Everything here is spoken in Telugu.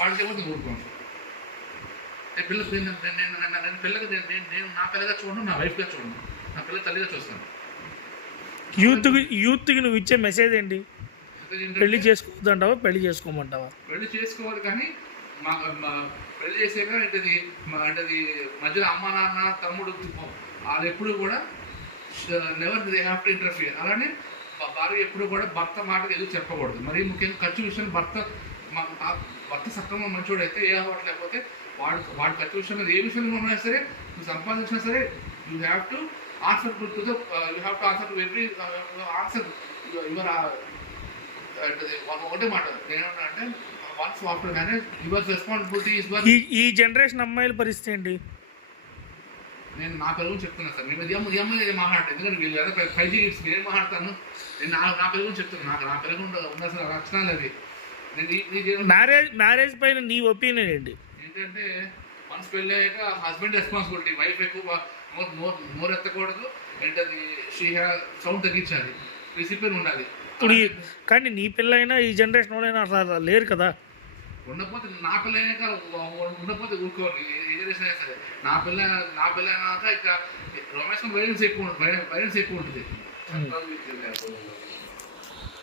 వాడితే పోతే ఊరుకోను. పిల్ల నేను పిల్లకి నేను నా పిల్లగా చూడను, నా వైఫ్గా చూడను, నా పిల్ల తల్లిగా చూస్తాను. యూత్కి నువ్వు ఇచ్చే మెసేజ్ ఏంటి? పెళ్లి చేసుకోవద్దు అంటావా, పెళ్లి చేసుకోమంటావా? పెళ్లి చేసుకోవాలి, కానీ పెళ్లి చేసాక అంటే మధ్యలో అమ్మ నాన్న తమ్ముడు వాళ్ళు ఎప్పుడు కూడా never they have to interfere. అలానే భార్య ఎప్పుడు కూడా భర్త మాటకు ఎదురు చెప్పకూడదు. మరీ ముఖ్యంగా ఖర్చు విషయం భర్త సక్రమంగా మంచోడు అయితే ఏ అలవాటు లేకపోతే వాడు ఖర్చు విషయం మీద ఏ విషయంలో ఉన్నా సరే, నువ్వు సంపాదించినా సరే, you have to answer to you have to answer to every answer your. ఒకటే మాట నేనేమన్నా అంటే, once after marriage your responsibility is one. ఈ జనరేషన్ అమ్మాయిల పరిస్థితి ఏంటి? నేను నా పిల్లలు చెప్తున్నా సార్, నేను ఈ అమ్మాయి మాట్లాడతాను, ఎందుకంటే వీళ్ళు కదా 5G కిడ్స్ నేను మాట్లాడతాను. నేను నా పిల్లలు చెప్తున్నాను, నా పిల్లలు ఉండాల్సిన లక్షణాలు అది. మ్యారేజ్ పైన నీ ఒపీనియన్ ఏంటి? ఏంటంటే వన్స్ పెళ్ళి అయ్యాక హస్బెండ్ రెస్పాన్సిబిలిటీ, వైఫ్ ఎక్కువ నోరు ఎత్తకూడదు, ఏంటది సౌండ్ తగ్గించాలి, డిసిప్లిన్ ఉండాలి. ఇప్పుడు కానీ నీ పిల్ల అయినా ఈ జనరేషన్ వాళ్ళైనా అట్లా లేరు కదా. ఉండకపోతే నా పిల్ల అయినాక ఉండకపోతే ఊరుకోవాలి, ఏ జనరేషన్ అయినా సరే. నా పిల్ల అయినాక ఇక రొమాన్స్ వైలెన్స్ ఎక్కువ ఉంటుంది.